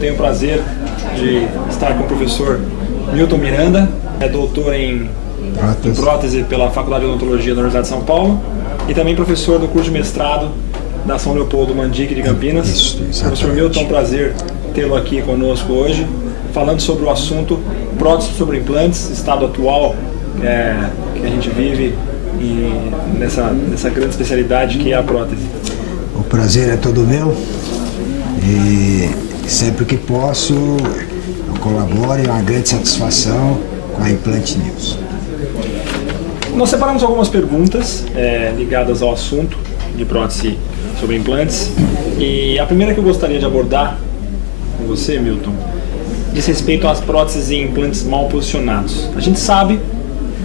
tenho o prazer de estar com o professor Milton Miranda, é doutor em prótese pela Faculdade de Odontologia da Universidade de São Paulo e também professor do curso de mestrado da São Leopoldo Mandique de Campinas. Isso, professor Milton, é um prazer tê-lo aqui conosco hoje, falando sobre o assunto prótese sobre implantes, estado atual que a gente vive nessa grande especialidade que é a prótese. O prazer é todo meu e sempre que posso eu colaboro, é uma grande satisfação com a Implant News. Nós separamos algumas perguntas ligadas ao assunto de prótese sobre implantes e a primeira que eu gostaria de abordar com você, Milton, diz respeito às próteses e implantes mal posicionados. A gente sabe,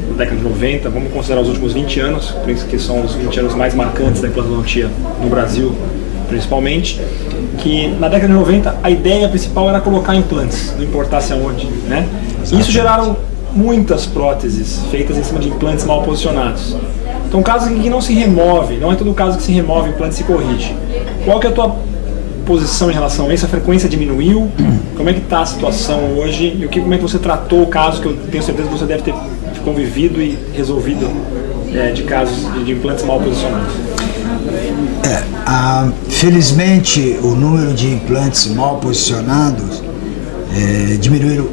na década de 90, vamos considerar os últimos 20 anos, por isso que são os 20 anos mais marcantes da implantodontia no Brasil, principalmente, que na década de 90 a ideia principal era colocar implantes, não importasse aonde, né? E isso geraram muitas próteses feitas em cima de implantes mal posicionados. Então, casos em que não se remove, não é todo caso que se remove, o implante se corrige. Qual que é a tua posição em relação a isso? A frequência diminuiu? Como é que está a situação hoje? E como é que você tratou o caso, que eu tenho certeza que você deve ter convivido e resolvido de casos de implantes mal posicionados? Felizmente, o número de implantes mal posicionados diminuíram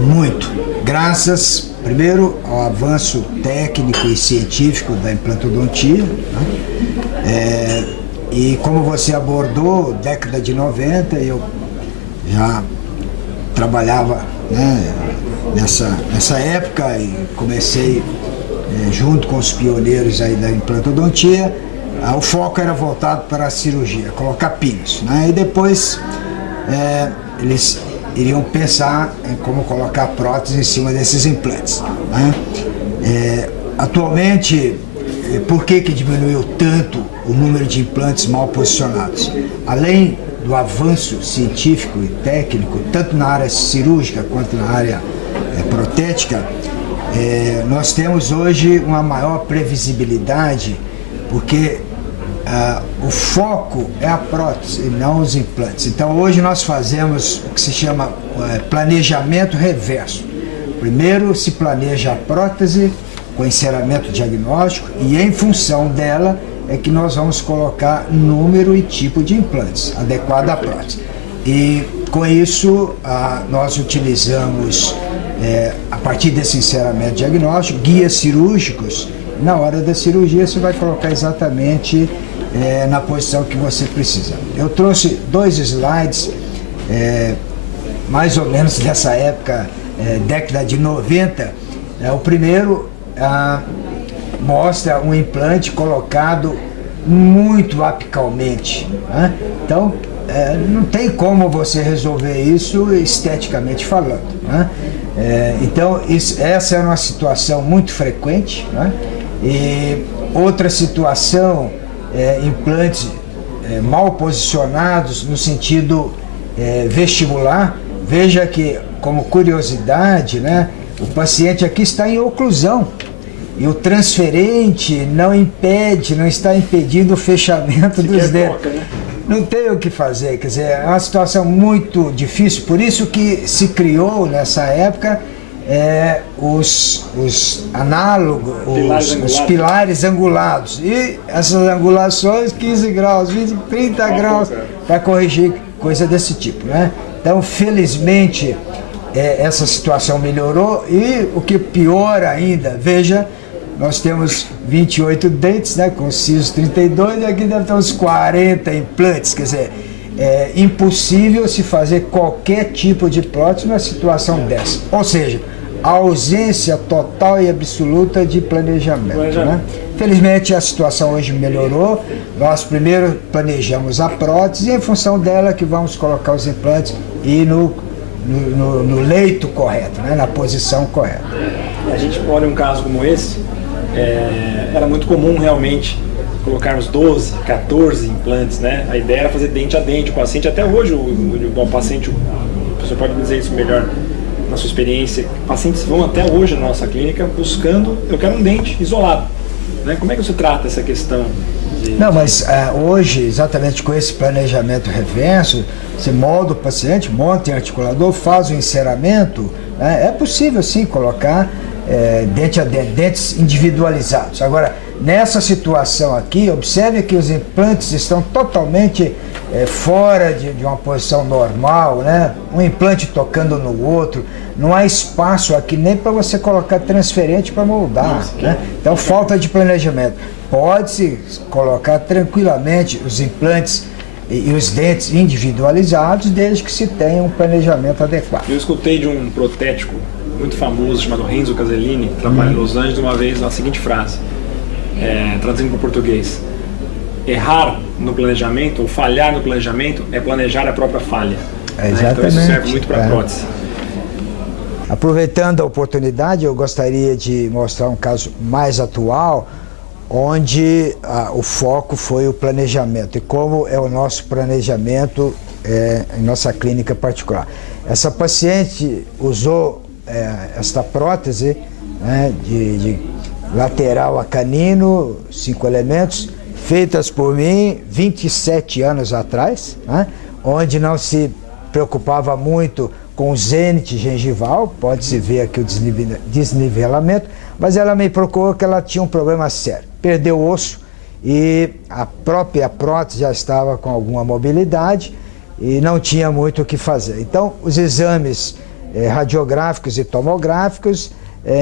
muito, graças, primeiro, ao avanço técnico e científico da implantodontia, né? E como você abordou, década de 90, eu já trabalhava, né, nessa época e comecei junto com os pioneiros aí da implantodontia. O foco era voltado para a cirurgia, colocar pinos, né? E depois eles iriam pensar em como colocar prótese em cima desses implantes, né? Atualmente, por que diminuiu tanto o número de implantes mal posicionados? Além do avanço científico e técnico, tanto na área cirúrgica quanto na área protética, nós temos hoje uma maior previsibilidade, porque o foco é a prótese e não os implantes. Então hoje nós fazemos o que se chama planejamento reverso. Primeiro se planeja a prótese com enceramento diagnóstico e em função dela é que nós vamos colocar número e tipo de implantes adequado à prótese. E com isso nós utilizamos, a partir desse enceramento diagnóstico, guias cirúrgicos. Na hora da cirurgia você vai colocar exatamente na posição que você precisa. Eu trouxe 2 slides, mais ou menos dessa época, década de 90. O primeiro mostra um implante colocado muito apicalmente, né? Então, não tem como você resolver isso esteticamente falando, né? Então, essa é uma situação muito frequente, né? E outra situação, implantes mal posicionados no sentido vestibular. Veja que, como curiosidade, né, o paciente aqui está em oclusão e o transferente não está impedindo o fechamento dos dedos. Né? Não tem o que fazer, quer dizer, é uma situação muito difícil, por isso que se criou nessa época os análogos, os pilares angulados, e essas angulações 15 graus, 20, 30 graus, para corrigir coisa desse tipo, né? Então, felizmente, essa situação melhorou e o que pior ainda, veja, nós temos 28 dentes, né, com sisos 32 e aqui deve ter uns 40 implantes, quer dizer, é impossível se fazer qualquer tipo de prótese numa situação dessa. Ou seja, a ausência total e absoluta de planejamento, né? Felizmente a situação hoje melhorou. Nós primeiro planejamos a prótese e em função dela que vamos colocar os implantes e no leito correto, né? Na posição correta. A gente olha um caso como esse, era muito comum realmente colocarmos 12, 14 implantes, né? A ideia era fazer dente a dente. O paciente, até hoje, o paciente, o professor pode dizer isso melhor na sua experiência, pacientes vão até hoje na nossa clínica buscando, eu quero um dente isolado, né? Como é que você trata essa questão Não, mas hoje, exatamente com esse planejamento reverso, você molda o paciente, monta em articulador, faz o enceramento, né? É possível sim colocar dente a dente, dentes individualizados. Agora, nessa situação aqui, observe que os implantes estão totalmente fora de uma posição normal, né? Um implante tocando no outro, não há espaço aqui nem para você colocar transferente para moldar, né? Então, falta de planejamento. Pode-se colocar tranquilamente os implantes e os dentes individualizados, desde que se tenha um planejamento adequado. Eu escutei de um protético muito famoso chamado Renzo Casellini, que trabalha em Los Angeles, uma vez a seguinte frase, traduzindo para o português: errar no planejamento ou falhar no planejamento é planejar a própria falha. Exatamente. Então isso serve muito para a prótese. Aproveitando a oportunidade, eu gostaria de mostrar um caso mais atual, onde o foco foi o planejamento e como é o nosso planejamento em nossa clínica particular. Essa paciente usou esta prótese, né, de lateral a canino, 5 elementos, feitas por mim 27 anos atrás, né, onde não se preocupava muito com o zênite gengival, pode-se ver aqui o desnivelamento, mas ela me procurou que ela tinha um problema sério. Perdeu o osso e a própria prótese já estava com alguma mobilidade e não tinha muito o que fazer. Então, os exames radiográficos e tomográficos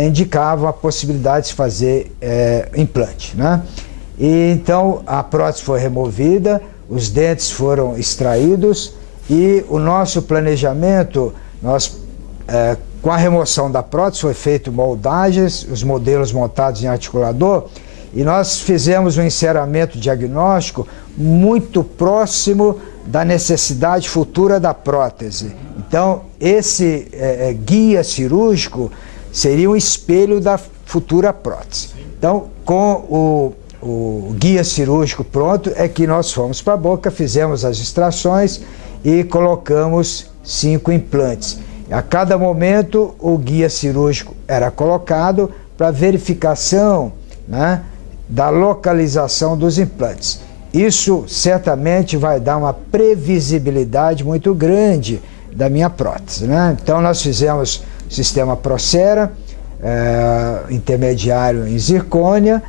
indicavam a possibilidade de fazer implante, né? E então, a prótese foi removida, os dentes foram extraídos e o nosso planejamento, com a remoção da prótese, foi feito moldagens, os modelos montados em articulador, e nós fizemos um enceramento diagnóstico muito próximo da necessidade futura da prótese. Então, esse guia cirúrgico seria um espelho da futura prótese. Então, com o guia cirúrgico pronto, é que nós fomos para a boca, fizemos as extrações e colocamos 5 implantes. A cada momento, o guia cirúrgico era colocado para verificação, né, da localização dos implantes. Isso certamente vai dar uma previsibilidade muito grande da minha prótese, né? Então, nós fizemos sistema Procera, intermediário em zircônia,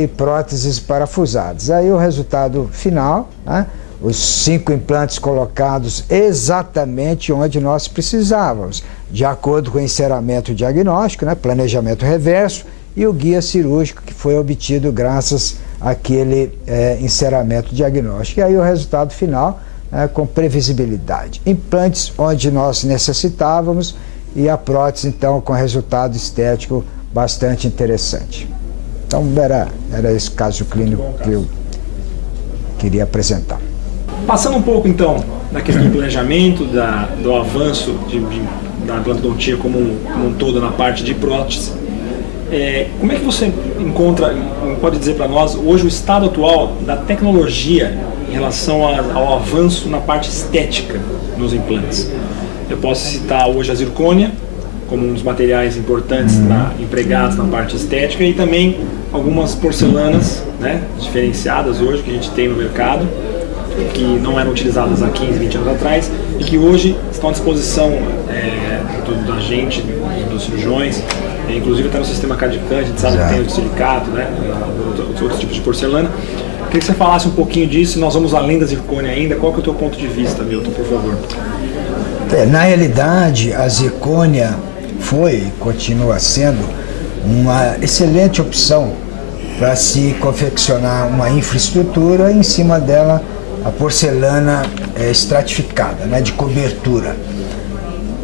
e próteses parafusadas. Aí o resultado final, né, os 5 implantes colocados exatamente onde nós precisávamos, de acordo com o enceramento diagnóstico, né, planejamento reverso, e o guia cirúrgico que foi obtido graças àquele enceramento diagnóstico. E aí o resultado final, com previsibilidade. Implantes onde nós necessitávamos e a prótese, então, com resultado estético bastante interessante. Então, era esse caso clínico que eu queria apresentar. Passando um pouco, então, da questão do planejamento, do avanço da implantodontia como um todo na parte de prótese, como é que você pode dizer para nós, hoje, o estado atual da tecnologia em relação ao avanço na parte estética nos implantes? Eu posso citar hoje a zircônia como um dos materiais importantes empregados na parte estética, e também algumas porcelanas, né, diferenciadas hoje que a gente tem no mercado, que não eram utilizadas há 15, 20 anos atrás e que hoje estão à disposição da gente, dos cirurgiões, inclusive até no sistema Cardicam, a gente sabe que tem o silicato, né, outros tipos de porcelana. Queria que você falasse um pouquinho disso, nós vamos além da zircônia ainda. Qual que é o teu ponto de vista, Milton, por favor? Na realidade, a zircônia foi e continua sendo uma excelente opção para se confeccionar uma infraestrutura, em cima dela a porcelana estratificada, né, de cobertura.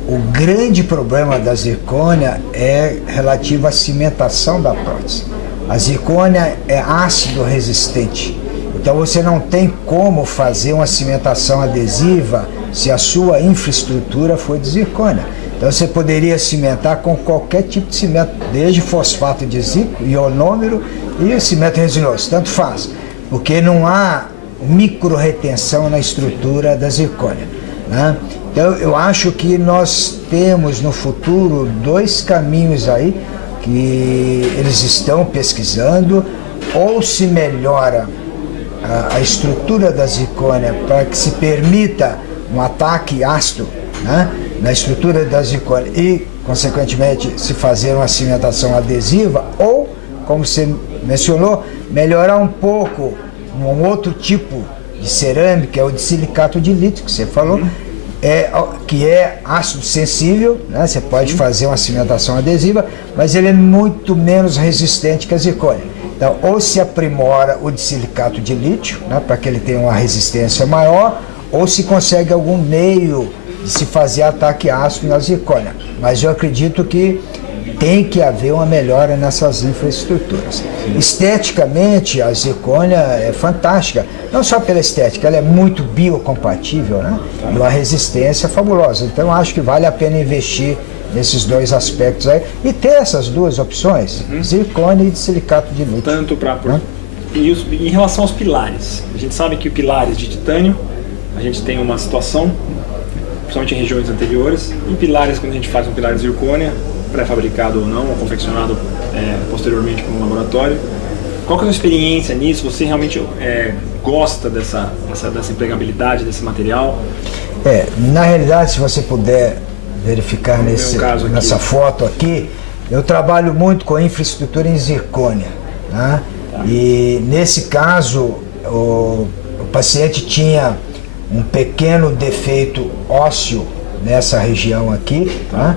O grande problema da zircônia é relativo à cimentação da prótese. A zircônia é ácido resistente, então você não tem como fazer uma cimentação adesiva se a sua infraestrutura for de zircônia. Então você poderia cimentar com qualquer tipo de cimento, desde fosfato de zinco, ionômero e o cimento resinoso, tanto faz, porque não há micro-retenção na estrutura da zircônia, né? Então eu acho que nós temos no futuro 2 caminhos aí que eles estão pesquisando: ou se melhora a estrutura da zircônia para que se permita um ataque ácido, né, na estrutura da zircônia e, consequentemente, se fazer uma cimentação adesiva ou, como você mencionou, melhorar um pouco um outro tipo de cerâmica, é o de silicato de lítio, que você falou, que é ácido sensível, né? Você pode fazer uma cimentação adesiva, mas ele é muito menos resistente que a zircônia. Então, ou se aprimora o de silicato de lítio, né, para que ele tenha uma resistência maior, ou se consegue algum meio de se fazer ataque ácido na zircônia. Mas eu acredito que tem que haver uma melhora nessas infraestruturas. Esteticamente, a zircônia é fantástica, não só pela estética, ela é muito biocompatível, né? E uma resistência fabulosa. Então, acho que vale a pena investir nesses dois aspectos aí e ter essas duas opções, zircônia e de silicato de lítio. Tanto para... E em relação aos pilares, a gente sabe que pilares de titânio, a gente tem uma situação, principalmente em regiões anteriores, e pilares, quando a gente faz um pilar de zircônia, pré-fabricado ou não, ou confeccionado posteriormente por um laboratório. Qual que é a sua experiência nisso? Você realmente gosta dessa empregabilidade desse material? Na realidade, se você puder verificar nessa foto aqui, eu trabalho muito com infraestrutura em zircônia, né? E nesse caso, o paciente tinha um pequeno defeito ósseo nessa região aqui, né?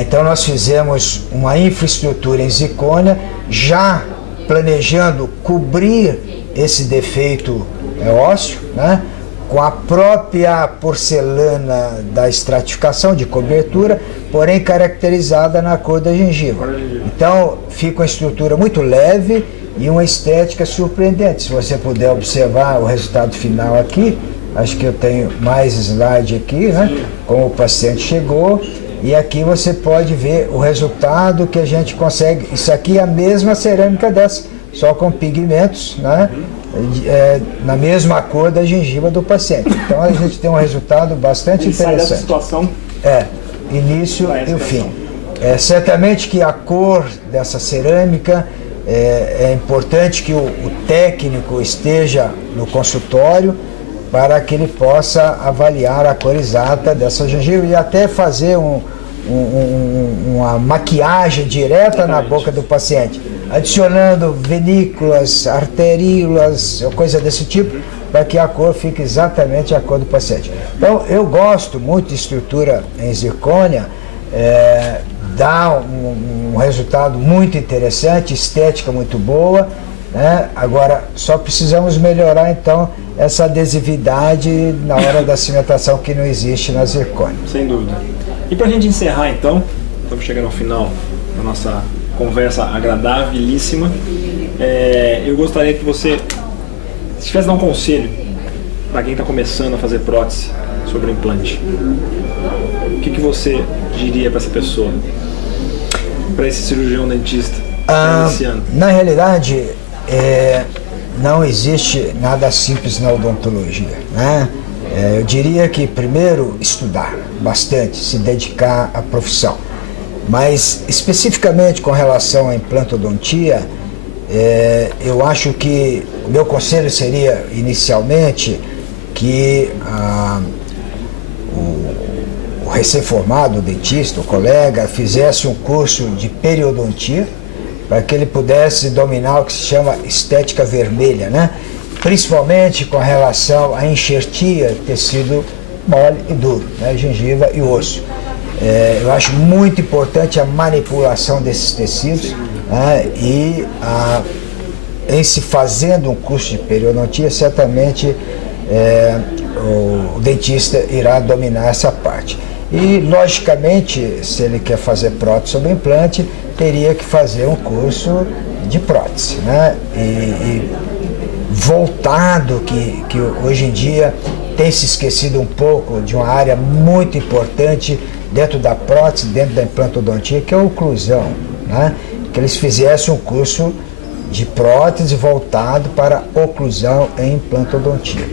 Então nós fizemos uma infraestrutura em zircônia, já planejando cobrir esse defeito ósseo, né, com a própria porcelana da estratificação de cobertura, porém caracterizada na cor da gengiva. Então fica uma estrutura muito leve e uma estética surpreendente. Se você puder observar o resultado final aqui, acho que eu tenho mais slide aqui, né, como o paciente chegou. E aqui você pode ver o resultado que a gente consegue. Isso aqui é a mesma cerâmica dessa, só com pigmentos, né? Na mesma cor da gengiva do paciente. Então a gente tem um resultado bastante interessante. Sai dessa situação. Início e o fim. Certamente que a cor dessa cerâmica é importante que o técnico esteja no consultório para que ele possa avaliar a cor exata dessa gengiva e até fazer uma maquiagem direta na boca do paciente, adicionando vinículas, arteríolas, coisa desse tipo, para que a cor fique exatamente a cor do paciente. Então, eu gosto muito de estrutura em zircônia, dá um resultado muito interessante, estética muito boa, né? Agora, só precisamos melhorar, então, essa adesividade na hora da cimentação que não existe na zircônia. Sem dúvida. E para a gente encerrar, então, estamos chegando ao final da nossa conversa agradabilíssima, eu gostaria que você, se tivesse dar um conselho para quem está começando a fazer prótese sobre o implante, o que você diria para essa pessoa, para esse cirurgião dentista que está iniciando? Na realidade, não existe nada simples na odontologia, né? Eu diria que primeiro estudar bastante, se dedicar à profissão. Mas especificamente com relação à implantodontia, eu acho que o meu conselho seria inicialmente que o recém-formado, o dentista, o colega, fizesse um curso de periodontia para que ele pudesse dominar o que se chama estética vermelha, né? Principalmente com relação à enxertia, tecido mole e duro, né? Gengiva e osso. Eu acho muito importante a manipulação desses tecidos, né? E em se fazendo um curso de periodontia, certamente o dentista irá dominar essa parte. E, logicamente, se ele quer fazer prótese sobre implante, teria que fazer um curso de prótese, né? E voltado, que hoje em dia tem se esquecido um pouco de uma área muito importante dentro da prótese, dentro da implantodontia, que é a oclusão, né? Que eles fizessem um curso de prótese voltado para oclusão em implantodontia.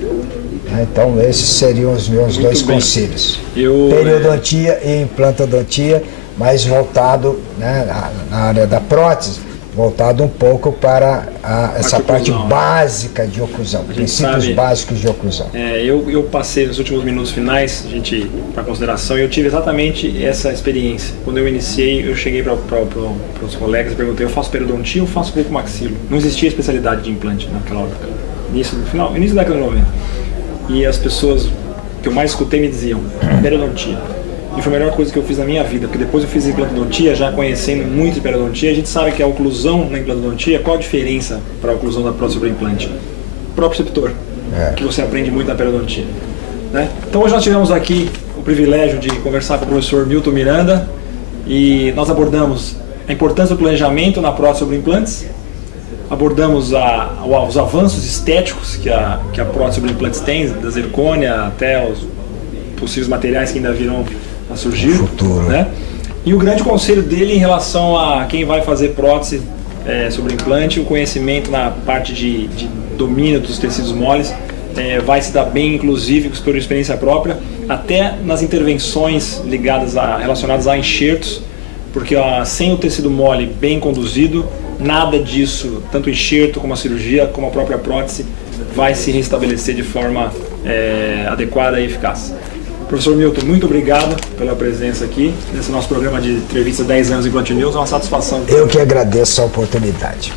Então esses seriam os meus dois conselhos. Periodontia e implantodontia, mais voltado, né, na área da prótese, voltado um pouco para essa parte oclusão, né? básica de oclusão, princípios básicos de oclusão. Eu passei nos últimos minutos finais, para consideração, e eu tive exatamente essa experiência. Quando eu iniciei, eu cheguei para os colegas e perguntei: eu faço periodontia ou faço bucomaxilo? Não existia especialidade de implante naquela hora, início da década de 90. E as pessoas que eu mais escutei me diziam: periodontia. E foi a melhor coisa que eu fiz na minha vida, porque depois eu fiz implantodontia, já conhecendo muito de periodontia. A gente sabe que a oclusão na implantodontia, qual a diferença para a oclusão da prótese sobre implante? O próprio receptor, que você aprende muito na periodontia, né? Então hoje nós tivemos aqui o privilégio de conversar com o professor Milton Miranda, e nós abordamos a importância do planejamento na prótese sobre implantes, abordamos os avanços estéticos que a prótese sobre implantes tem, da zircônia até os possíveis materiais que ainda virão a surgir, futuro, né? E o grande conselho dele em relação a quem vai fazer prótese sobre implante, o conhecimento na parte de domínio dos tecidos moles, vai se dar bem, inclusive por experiência própria, até nas intervenções relacionadas a enxertos, porque sem o tecido mole bem conduzido, nada disso, tanto o enxerto como a cirurgia, como a própria prótese, vai se restabelecer de forma adequada e eficaz. Professor Milton, muito obrigado pela presença aqui nesse nosso programa de entrevista 10 anos em Implant News. É uma satisfação. Eu que agradeço a oportunidade.